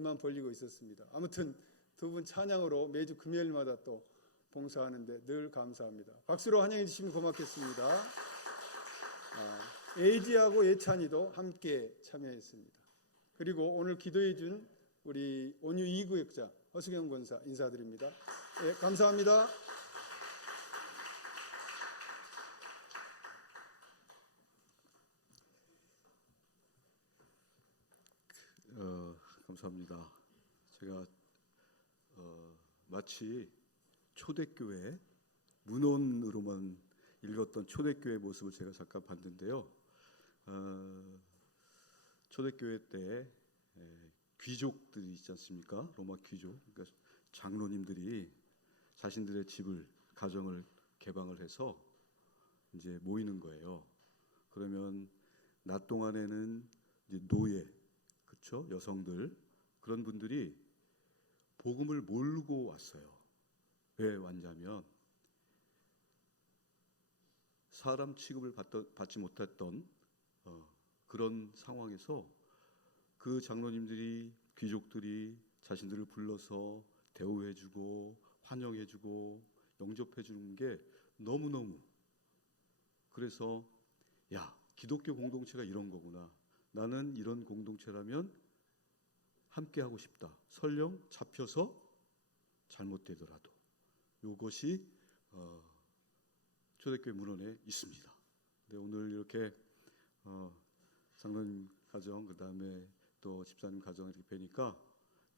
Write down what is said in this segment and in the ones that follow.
입만 벌리고 있었습니다. 아무튼 두 분 찬양으로 매주 금요일마다 또 봉사하는데 늘 감사합니다. 박수로 환영해 주시면 고맙겠습니다. 에이지하고 예찬이도 함께 참여했습니다. 그리고 오늘 기도해 준 우리 온유 2구역장 허수경 권사 인사드립니다. 네, 감사합니다. 감사합니다. 제가 마치 초대교회 문헌으로만 읽었던 초대교회 모습을 제가 잠깐 봤는데요. 초대교회 때 귀족들이 있지 않습니까? 로마 귀족, 그러니까 장로님들이 자신들의 집을, 가정을 개방을 해서 이제 모이는 거예요. 그러면 낮 동안에는 이제 노예, 그렇죠? 여성들, 그런 분들이 복음을 몰고 왔어요. 왜 왔냐면 사람 취급을 받지 못했던 그런 상황에서 그 장로님들이, 귀족들이 자신들을 불러서 대우해주고 환영해주고 영접해주는 게 너무너무, 그래서 야, 기독교 공동체가 이런 거구나, 나는 이런 공동체라면 함께 하고 싶다, 설령 잡혀서 잘못되더라도. 이것이 초대교회 문헌에 있습니다. 네, 오늘 이렇게 장로님 가정, 그 다음에 또 집사님 가정을 이렇게 뵈니까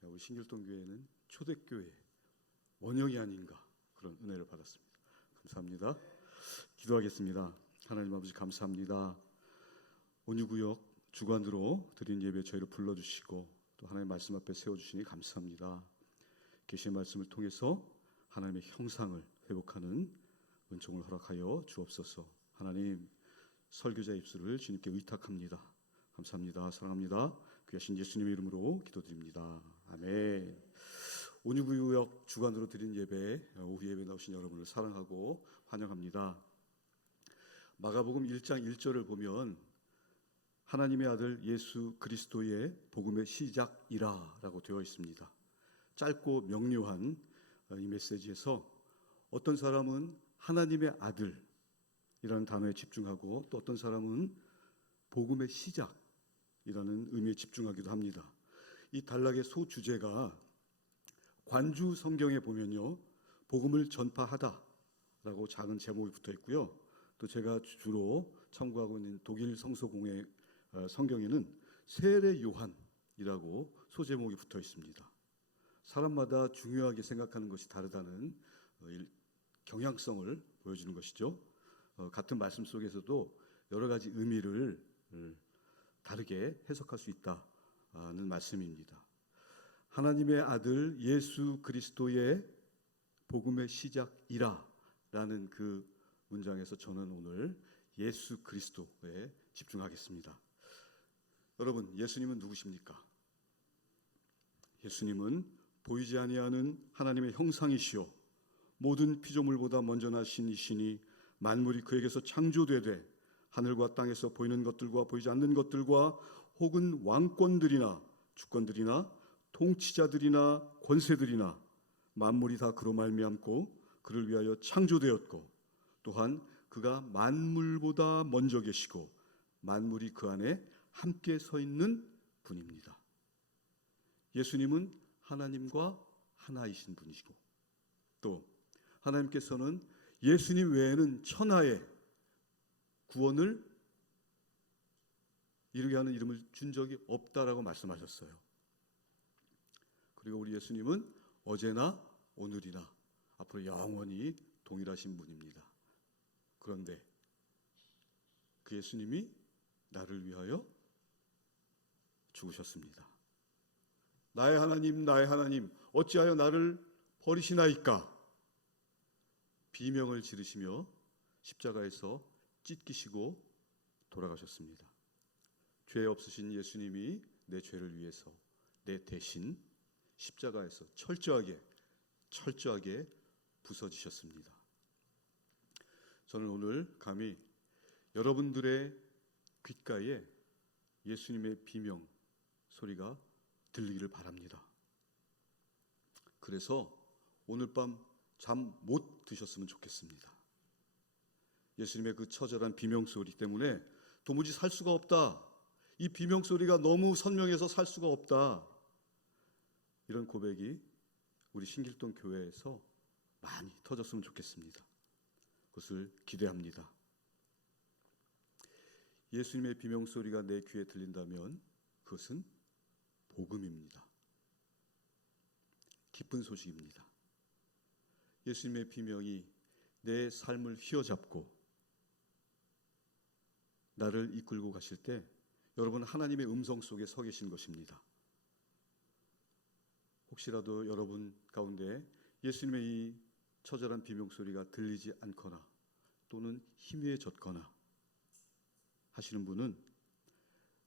우리 신길동 교회는 초대교회 원형이 아닌가, 그런 은혜를 받았습니다. 감사합니다. 기도하겠습니다. 하나님 아버지 감사합니다. 온유구역 주관으로 드린 예배 저희를 불러주시고 또 하나님의 말씀 앞에 세워주시니 감사합니다. 계시의 말씀을 통해서 하나님의 형상을 회복하는 은총을 허락하여 주옵소서. 하나님, 설교자 입술을 주님께 의탁합니다. 감사합니다. 사랑합니다. 귀하신 예수님의 이름으로 기도드립니다. 아멘. 온유구역 주관으로 드린 예배, 오후 예배 나오신 여러분을 사랑하고 환영합니다. 마가복음 1장 1절을 보면 하나님의 아들 예수 그리스도의 복음의 시작이라 라고 되어 있습니다. 짧고 명료한 이 메시지에서 어떤 사람은 하나님의 아들이라는 단어에 집중하고 또 어떤 사람은 복음의 시작이라는 의미에 집중하기도 합니다. 이 단락의 소주제가 관주 성경에 보면요, 복음을 전파하다라고 작은 제목이 붙어 있고요. 또 제가 주로 참고하고 있는 독일 성서공회 성경에는 세례 요한이라고 소제목이 붙어 있습니다. 사람마다 중요하게 생각하는 것이 다르다는 경향성을 보여주는 것이죠. 같은 말씀 속에서도 여러 가지 의미를 다르게 해석할 수 있다는 말씀입니다. 하나님의 아들 예수 그리스도의 복음의 시작이라 라는 그 문장에서 저는 오늘 예수 그리스도에 집중하겠습니다. 여러분, 예수님은 누구십니까? 예수님은 보이지 아니하는 하나님의 형상이시요 모든 피조물보다 먼저 나신 이시니 만물이 그에게서 창조되되 하늘과 땅에서 보이는 것들과 보이지 않는 것들과 혹은 왕권들이나 주권들이나 통치자들이나 권세들이나 만물이 다 그로 말미암고 그를 위하여 창조되었고 또한 그가 만물보다 먼저 계시고 만물이 그 안에 함께 서 있는 분입니다. 예수님은 하나님과 하나이신 분이시고 또 하나님께서는 예수님 외에는 천하에 구원을 이루게 하는 이름을 준 적이 없다라고 말씀하셨어요. 그리고 우리 예수님은 어제나 오늘이나 앞으로 영원히 동일하신 분입니다. 그런데 그 예수님이 나를 위하여 죽으셨습니다. 나의 하나님 어찌하여 나를 버리시나이까? 비명을 지르시며 십자가에서 찢기시고 돌아가셨습니다. 죄 없으신 예수님이 내 죄를 위해서 내 대신 십자가에서 철저하게 부서지셨습니다. 저는 오늘 감히 여러분들의 귓가에 예수님의 비명 소리가 들리기를 바랍니다. 그래서 오늘 밤 잠 못 드셨으면 좋겠습니다. 예수님의 그 처절한 비명소리 때문에 도무지 살 수가 없다. 이 비명소리가 너무 선명해서 살 수가 없다. 이런 고백이 우리 신길동 교회에서 많이 터졌으면 좋겠습니다. 그것을 기대합니다. 예수님의 비명소리가 내 귀에 들린다면 그것은 복음입니다. 기쁜 소식입니다. 예수님의 비명이 내 삶을 휘어잡고 나를 이끌고 가실 때 여러분 하나님의 음성 속에 서 계신 것입니다. 혹시라도 여러분 가운데 예수님의 이 처절한 비명소리가 들리지 않거나 또는 희미해졌거나 하시는 분은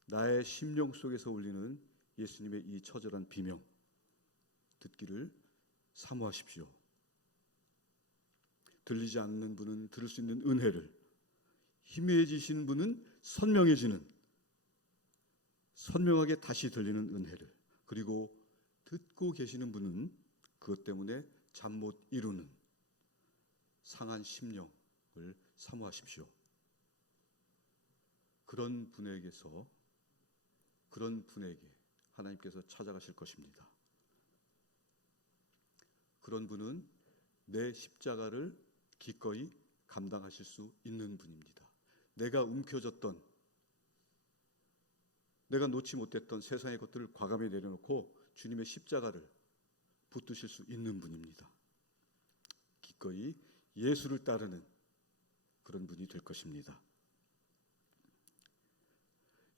나의 심령 속에서 울리는 예수님의 이 처절한 비명 듣기를 사모하십시오. 들리지 않는 분은 들을 수 있는 은혜를, 희미해지신 분은 선명하게 다시 들리는 은혜를, 그리고 듣고 계시는 분은 그것 때문에 잠 못 이루는 상한 심령을 사모하십시오. 그런 분에게 하나님께서 찾아가실 것입니다. 그런 분은 내 십자가를 기꺼이 감당하실 수 있는 분입니다. 내가 움켜졌던, 내가 놓지 못했던 세상의 것들을 과감히 내려놓고 주님의 십자가를 붙드실 수 있는 분입니다. 기꺼이 예수를 따르는 그런 분이 될 것입니다.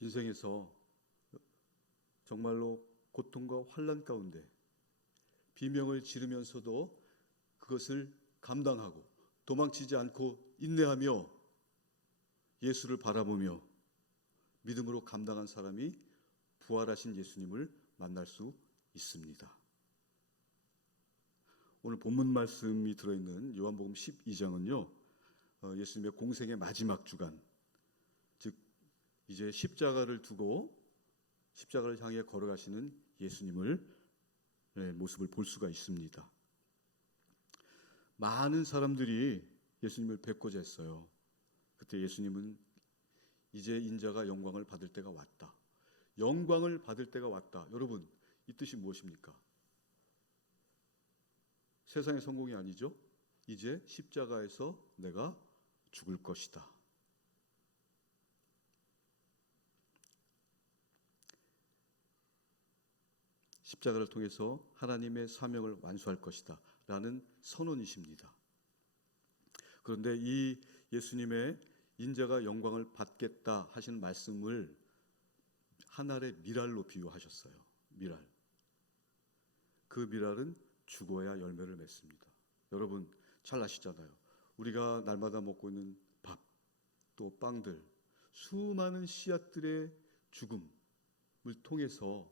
인생에서 정말로 고통과 환난 가운데 비명을 지르면서도 그것을 감당하고 도망치지 않고 인내하며 예수를 바라보며 믿음으로 감당한 사람이 부활하신 예수님을 만날 수 있습니다. 오늘 본문 말씀이 들어있는 요한복음 12장은요, 예수님의 공생의 마지막 주간, 즉 이제 십자가를 두고 십자가를 향해 걸어가시는 예수님을 모습을 볼 수가 있습니다. 많은 사람들이 예수님을 뵙고자 했어요. 그때 예수님은 이제 인자가 영광을 받을 때가 왔다. 영광을 받을 때가 왔다. 여러분, 이 뜻이 무엇입니까? 세상의 성공이 아니죠. 이제 십자가에서 내가 죽을 것이다. 십자가를 통해서 하나님의 사명을 완수할 것이다 라는 선언이십니다. 그런데 이 예수님의 인자가 영광을 받겠다 하신 말씀을 한 알의 미랄로 비유하셨어요. 미랄. 그 미랄은 죽어야 열매를 맺습니다. 여러분 잘 아시잖아요. 우리가 날마다 먹고 있는 밥, 또 빵들, 수많은 씨앗들의 죽음을 통해서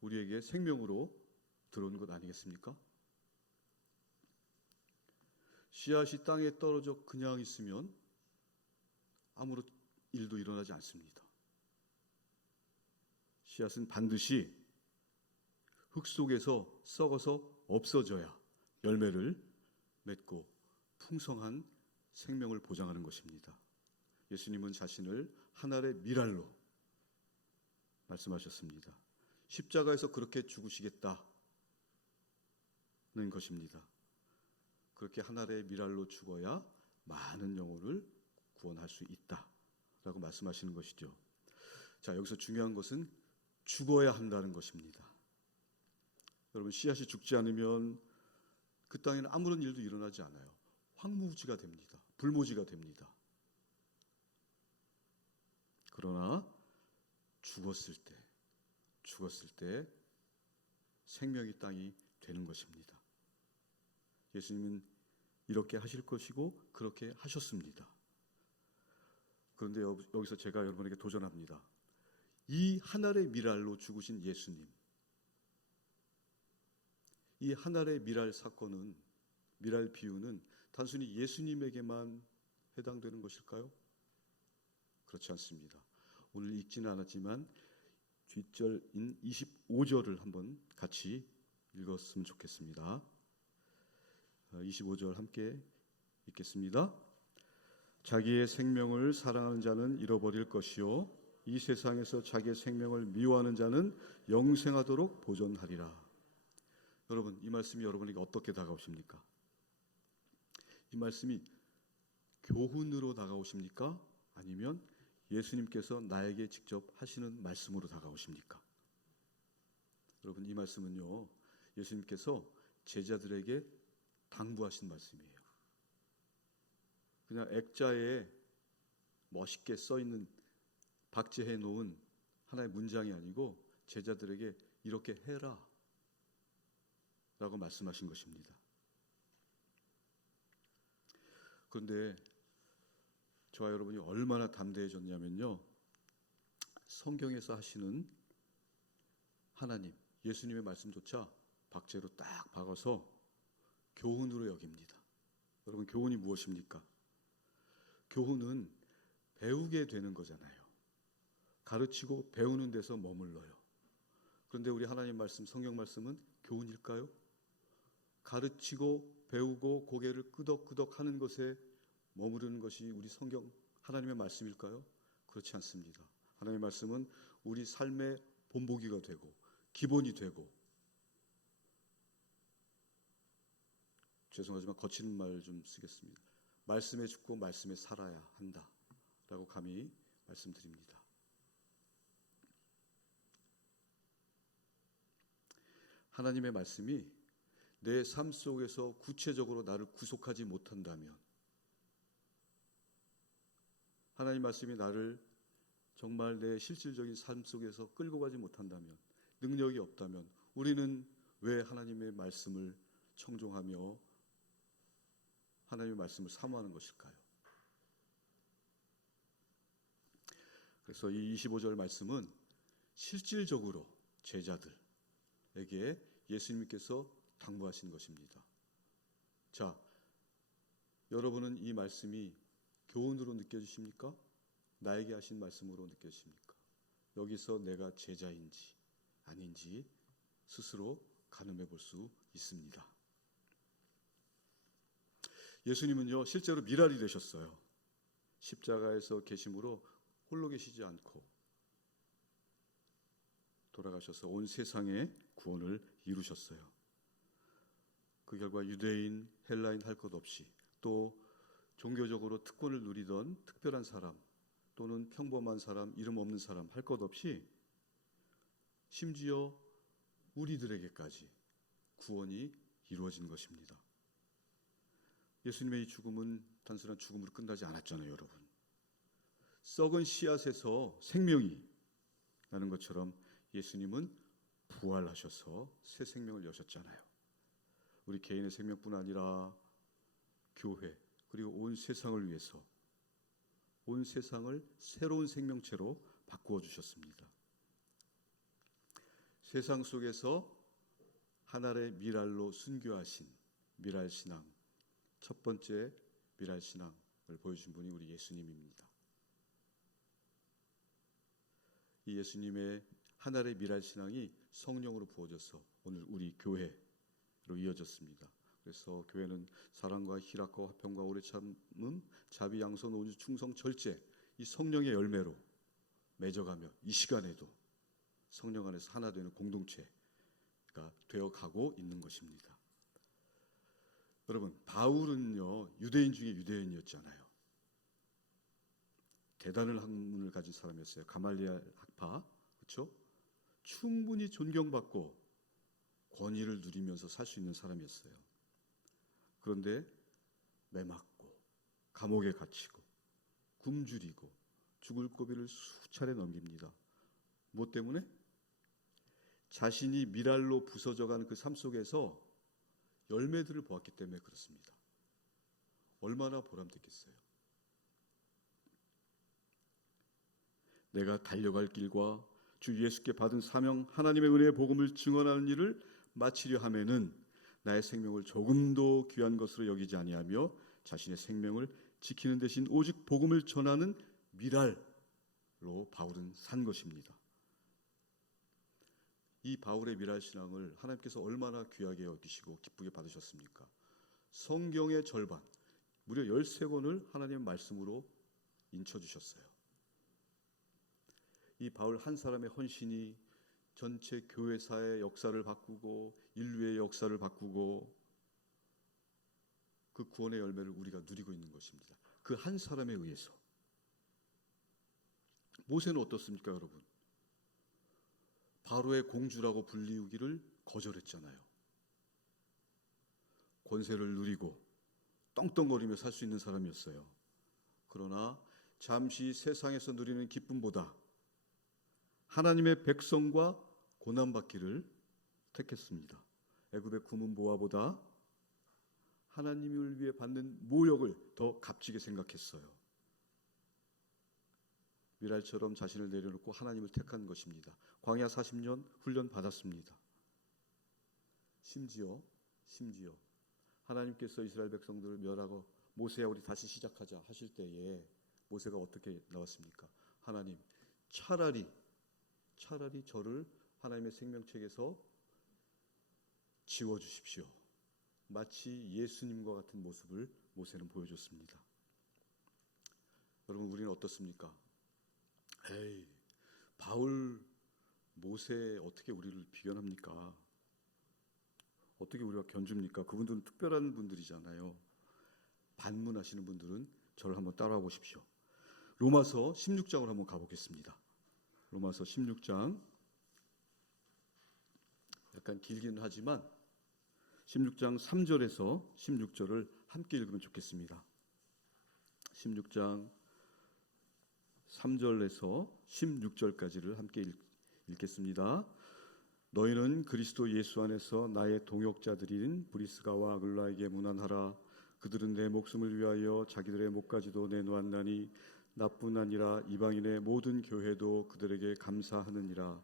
우리에게 생명으로 들어오는 것 아니겠습니까? 씨앗이 땅에 떨어져 그냥 있으면 아무런 일도 일어나지 않습니다. 씨앗은 반드시 흙 속에서 썩어서 없어져야 열매를 맺고 풍성한 생명을 보장하는 것입니다. 예수님은 자신을 한 알의 미랄로 말씀하셨습니다. 십자가에서 그렇게 죽으시겠다는 것입니다. 그렇게 한 알의 미랄로 죽어야 많은 영혼을 구원할 수 있다라고 말씀하시는 것이죠. 자, 여기서 중요한 것은 죽어야 한다는 것입니다. 여러분, 씨앗이 죽지 않으면 그 땅에는 아무런 일도 일어나지 않아요. 황무지가 됩니다. 불모지가 됩니다. 그러나 죽었을 때 생명이 땅이 되는 것입니다. 예수님은 이렇게 하실 것이고 그렇게 하셨습니다. 그런데 여기서 제가 여러분에게 도전합니다. 이 한 알의 미랄로 죽으신 예수님, 이 한 알의 미랄 사건은, 미랄 비유는 단순히 예수님에게만 해당되는 것일까요? 그렇지 않습니다. 오늘 읽지는 않았지만 뒷절인 25절을 한번 같이 읽었으면 좋겠습니다. 25절 함께 읽겠습니다. 자기의 생명을 사랑하는 자는 잃어버릴 것이요 이 세상에서 자기의 생명을 미워하는 자는 영생하도록 보존하리라. 여러분, 이 말씀이 여러분에게 어떻게 다가오십니까? 이 말씀이 교훈으로 다가오십니까? 아니면 예수님께서 나에게 직접 하시는 말씀으로 다가오십니까? 여러분, 이 말씀은요, 예수님께서 제자들에게 당부하신 말씀이에요. 그냥 액자에 멋있게 써있는 박제해 놓은 하나의 문장이 아니고 제자들에게 이렇게 해라 라고 말씀하신 것입니다. 그런데 저와 여러분이 얼마나 담대해졌냐면요, 성경에서 하시는 하나님, 예수님의 말씀조차 박제로 딱 박아서 교훈으로 여깁니다. 여러분, 교훈이 무엇입니까? 교훈은 배우게 되는 거잖아요. 가르치고 배우는 데서 머물러요. 그런데 우리 하나님 말씀, 성경 말씀은 교훈일까요? 가르치고 배우고 고개를 끄덕끄덕 하는 것에 머무르는 것이 우리 성경 하나님의 말씀일까요? 그렇지 않습니다. 하나님의 말씀은 우리 삶의 본보기가 되고 기본이 되고, 죄송하지만 거친 말 좀 쓰겠습니다. 말씀에 죽고 말씀에 살아야 한다 라고 감히 말씀드립니다. 하나님의 말씀이 내 삶 속에서 구체적으로 나를 구속하지 못한다면, 하나님 말씀이 나를 정말 내 실질적인 삶 속에서 끌고 가지 못한다면, 능력이 없다면 우리는 왜 하나님의 말씀을 청종하며 하나님의 말씀을 사모하는 것일까요? 그래서 이 25절 말씀은 실질적으로 제자들에게 예수님께서 당부하신 것입니다. 자, 여러분은 이 말씀이 교훈으로 느껴지십니까? 나에게 하신 말씀으로 느껴지십니까? 여기서 내가 제자인지 아닌지 스스로 가늠해 볼 수 있습니다. 예수님은요, 실제로 미랄이 되셨어요. 십자가에서 계심으로 홀로 계시지 않고 돌아가셔서 온 세상의 구원을 이루셨어요. 그 결과 유대인, 헬라인 할 것 없이, 또 종교적으로 특권을 누리던 특별한 사람 또는 평범한 사람, 이름 없는 사람 할 것 없이 심지어 우리들에게까지 구원이 이루어진 것입니다. 예수님의 이 죽음은 단순한 죽음으로 끝나지 않았잖아요, 여러분. 썩은 씨앗에서 생명이 나는 것처럼 예수님은 부활하셔서 새 생명을 여셨잖아요. 우리 개인의 생명뿐 아니라 교회, 그리고 온 세상을 위해서 온 세상을 새로운 생명체로 바꾸어 주셨습니다. 세상 속에서 하나의 미랄로 순교하신 미랄신앙, 첫 번째 미랄신앙을 보여준 분이 우리 예수님입니다. 이 예수님의 하나의 미랄신앙이 성령으로 부어져서 오늘 우리 교회로 이어졌습니다. 그래서 교회는 사랑과 희락과 화평과 오래 참음, 자비, 양선, 온유, 충성, 절제, 이 성령의 열매로 맺어가며 이 시간에도 성령 안에서 하나 되는 공동체가 되어가고 있는 것입니다. 여러분, 바울은요, 유대인 중에 유대인이었잖아요. 대단한 학문을 가진 사람이었어요. 가말리엘 학파, 그렇죠? 충분히 존경받고 권위를 누리면서 살 수 있는 사람이었어요. 그런데 매맞고 감옥에 갇히고 굶주리고 죽을 고비를 수차례 넘깁니다. 무엇 때문에? 자신이 미랄로 부서져가는 그 삶 속에서 열매들을 보았기 때문에 그렇습니다. 얼마나 보람됐겠어요. 내가 달려갈 길과 주 예수께 받은 사명, 하나님의 은혜의 복음을 증언하는 일을 마치려 하면은 나의 생명을 조금도 귀한 것으로 여기지 아니하며 자신의 생명을 지키는 대신 오직 복음을 전하는 미랄로 바울은 산 것입니다. 이 바울의 미랄 신앙을 하나님께서 얼마나 귀하게 여기시고 기쁘게 받으셨습니까? 성경의 절반, 무려 13권을 하나님의 말씀으로 인쳐주셨어요. 이 바울 한 사람의 헌신이 전체 교회사의 역사를 바꾸고 인류의 역사를 바꾸고 그 구원의 열매를 우리가 누리고 있는 것입니다. 그 한 사람에 의해서. 모세는 어떻습니까, 여러분? 바로의 공주라고 불리우기를 거절했잖아요. 권세를 누리고 떵떵거리며 살 수 있는 사람이었어요. 그러나 잠시 세상에서 누리는 기쁨보다 하나님의 백성과 고난받기를 택했습니다. 애굽의 구문 보화보다 하나님을 위해 받는 모욕을 더 값지게 생각했어요. 미랄처럼 자신을 내려놓고 하나님을 택한 것입니다. 광야 40년 훈련 받았습니다. 심지어 하나님께서 이스라엘 백성들을 멸하고 모세야 우리 다시 시작하자 하실 때에 모세가 어떻게 나왔습니까? 하나님 차라리 저를 하나님의 생명책에서 지워주십시오. 마치 예수님과 같은 모습을 모세는 보여줬습니다. 여러분 우리는 어떻습니까? 에이, 바울, 모세 어떻게 우리를 비견합니까? 어떻게 우리가 견줍니까? 그분들은 특별한 분들이잖아요. 반문하시는 분들은 저를 한번 따라와 보십시오. 로마서 16장을 한번 가보겠습니다. 로마서 16장, 약간 길기는 하지만 16장 3절에서 16절을 함께 읽으면 좋겠습니다. 16장 3절에서 16절까지를 함께 읽겠습니다. 너희는 그리스도 예수 안에서 나의 동역자들인 브리스가와 아글라에게 문안하라. 그들은 내 목숨을 위하여 자기들의 목까지도 내놓았나니 나뿐 아니라 이방인의 모든 교회도 그들에게 감사하느니라.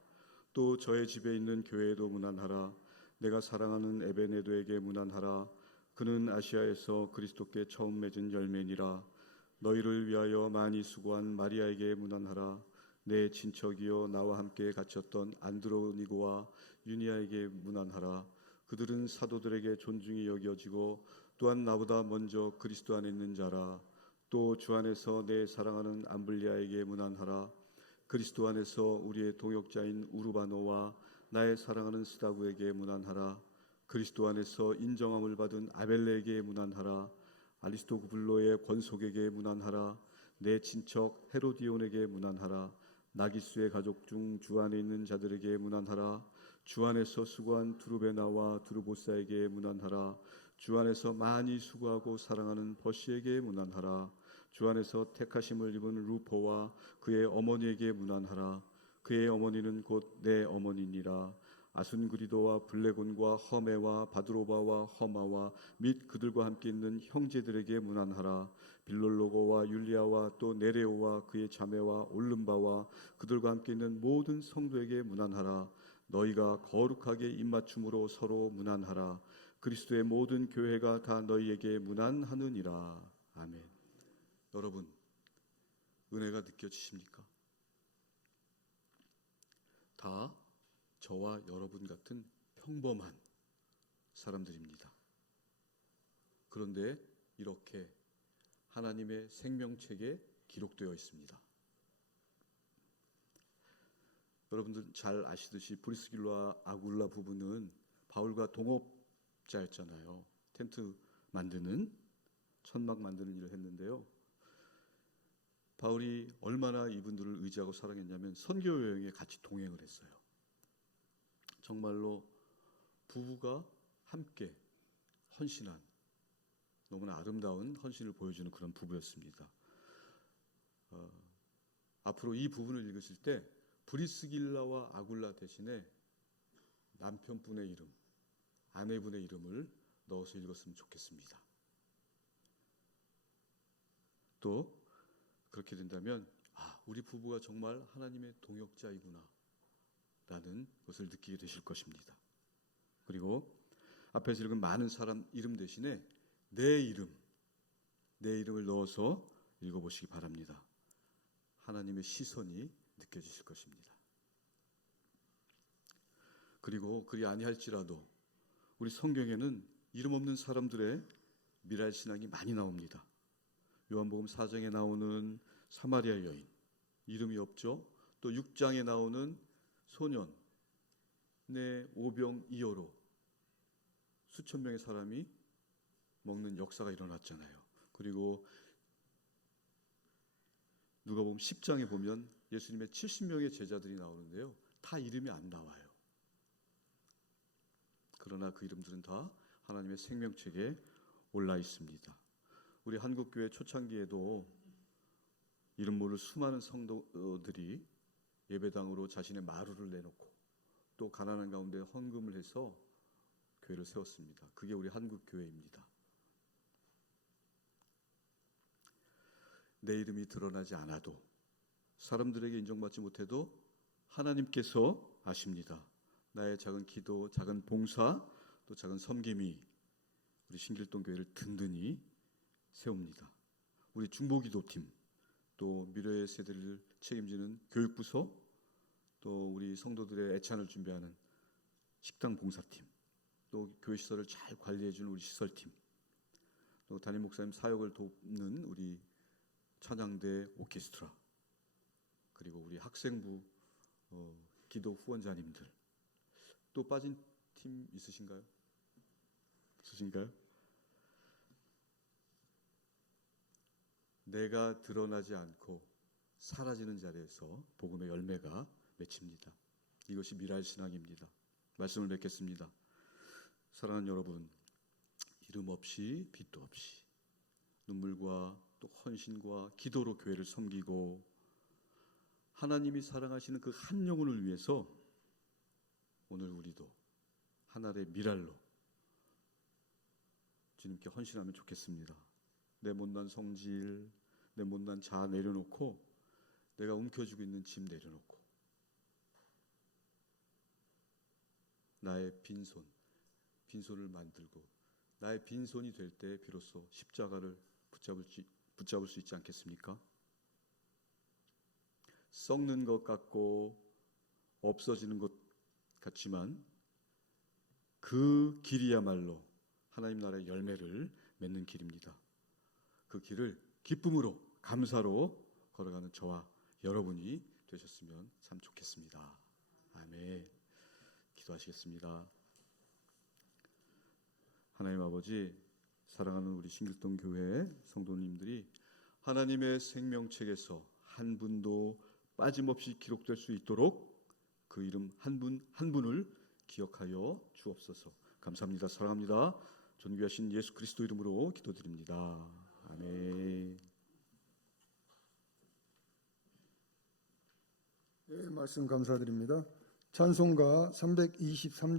또 저의 집에 있는 교회에도 문안하라. 내가 사랑하는 에베네도에게 문안하라. 그는 아시아에서 그리스도께 처음 맺은 열매니라. 너희를 위하여 많이 수고한 마리아에게 문안하라. 내 친척이요 나와 함께 갇혔던 안드로니고와 유니아에게 문안하라. 그들은 사도들에게 존중이 여겨지고 또한 나보다 먼저 그리스도 안에 있는 자라. 또 주 안에서 내 사랑하는 암블리아에게 문안하라. 그리스도 안에서 우리의 동역자인 우르바노와 나의 사랑하는 스다구에게 문안하라. 그리스도 안에서 인정함을 받은 아벨레에게 문안하라. 아리스토블로의 권속에게 문안하라. 내 친척 헤로디온에게 문안하라. 나기수의 가족 중 주 안에 있는 자들에게 문안하라. 주 안에서 수고한 두루베나와 두루보사에게 문안하라. 주 안에서 많이 수고하고 사랑하는 버시에게 문안하라. 주 안에서 택하심을 입은 루포와 그의 어머니에게 문안하라. 그의 어머니는 곧 내 어머니니라. 아순그리도와 블레곤과 허메와 바드로바와 허마와 및 그들과 함께 있는 형제들에게 문안하라. 빌롤로고와 율리아와 또 네레오와 그의 자매와 올름바와 그들과 함께 있는 모든 성도에게 문안하라. 너희가 거룩하게 입맞춤으로 서로 문안하라. 그리스도의 모든 교회가 다 너희에게 문안하느니라. 아멘. 여러분, 은혜가 느껴지십니까? 다 저와 여러분 같은 평범한 사람들입니다. 그런데 이렇게 하나님의 생명책에 기록되어 있습니다. 여러분들 잘 아시듯이 브리스길라와 아굴라 부부는 바울과 동업자였잖아요. 텐트 만드는, 천막 만드는 일을 했는데요. 바울이 얼마나 이분들을 의지하고 사랑했냐면 선교 여행에 같이 동행을 했어요. 정말로 부부가 함께 헌신한 너무나 아름다운 헌신을 보여주는 그런 부부였습니다. 앞으로 이 부분을 읽으실 때 브리스길라와 아굴라 대신에 남편분의 이름, 아내분의 이름을 넣어서 읽었으면 좋겠습니다. 또 그렇게 된다면 우리 부부가 정말 하나님의 동역자이구나 라는 것을 느끼게 되실 것입니다. 그리고 앞에서 읽은 많은 사람 이름 대신에 내 이름을 넣어서 읽어보시기 바랍니다. 하나님의 시선이 느껴지실 것입니다. 그리고 그리 아니할지라도 우리 성경에는 이름 없는 사람들의 미랄 신앙이 많이 나옵니다. 요한복음 4장에 나오는 사마리아 여인, 이름이 없죠. 또 6장에 나오는 소년, 내 오병이어로 수천 명의 사람이 먹는 역사가 일어났잖아요. 그리고 누가복음 10장에 보면 예수님의 70명의 제자들이 나오는데요. 다 이름이 안 나와요. 그러나 그 이름들은 다 하나님의 생명책에 올라 있습니다. 우리 한국교회 초창기에도 이름 모를 수많은 성도들이 예배당으로 자신의 마루를 내놓고 또 가난한 가운데 헌금을 해서 교회를 세웠습니다. 그게 우리 한국교회입니다. 내 이름이 드러나지 않아도, 사람들에게 인정받지 못해도 하나님께서 아십니다. 나의 작은 기도, 작은 봉사, 또 작은 섬김이 우리 신길동 교회를 든든히 세웁니다. 우리 중보기도팀, 또 미래의 세대를 책임지는 교육부서, 또 우리 성도들의 애찬을 준비하는 식당 봉사팀, 또 교회 시설을 잘 관리해주는 우리 시설팀, 또 담임 목사님 사역을 돕는 우리 찬양대 오케스트라, 그리고 우리 학생부 기도 후원자님들, 또 빠진 팀 있으신가요? 내가 드러나지 않고 사라지는 자리에서 복음의 열매가 맺힙니다. 이것이 미랄 신앙입니다. 말씀을 맺겠습니다. 사랑하는 여러분, 이름 없이 빛도 없이 눈물과 또 헌신과 기도로 교회를 섬기고 하나님이 사랑하시는 그 한 영혼을 위해서 오늘 우리도 하나의 미랄로 주님께 헌신하면 좋겠습니다. 내 못난 성질, 내 못난 자아 내려놓고, 내가 움켜쥐고 있는 짐 내려놓고, 나의 빈손을 만들고 나의 빈손이 될 때 비로소 십자가를 붙잡을 수 있지 않겠습니까? 썩는 것 같고 없어지는 것 같지만 그 길이야말로 하나님 나라의 열매를 맺는 길입니다. 그 길을 기쁨으로, 감사로 걸어가는 저와 여러분이 되셨으면 참 좋겠습니다. 아멘. 기도하시겠습니다. 하나님 아버지, 사랑하는 우리 신길동 교회 성도님들이 하나님의 생명책에서 한 분도 빠짐없이 기록될 수 있도록 그 이름 한 분 한 분을 기억하여 주옵소서. 감사합니다. 사랑합니다. 존귀하신 예수 그리스도 이름으로 기도드립니다. 아멘. 네, 말씀 감사드립니다. 찬송가 323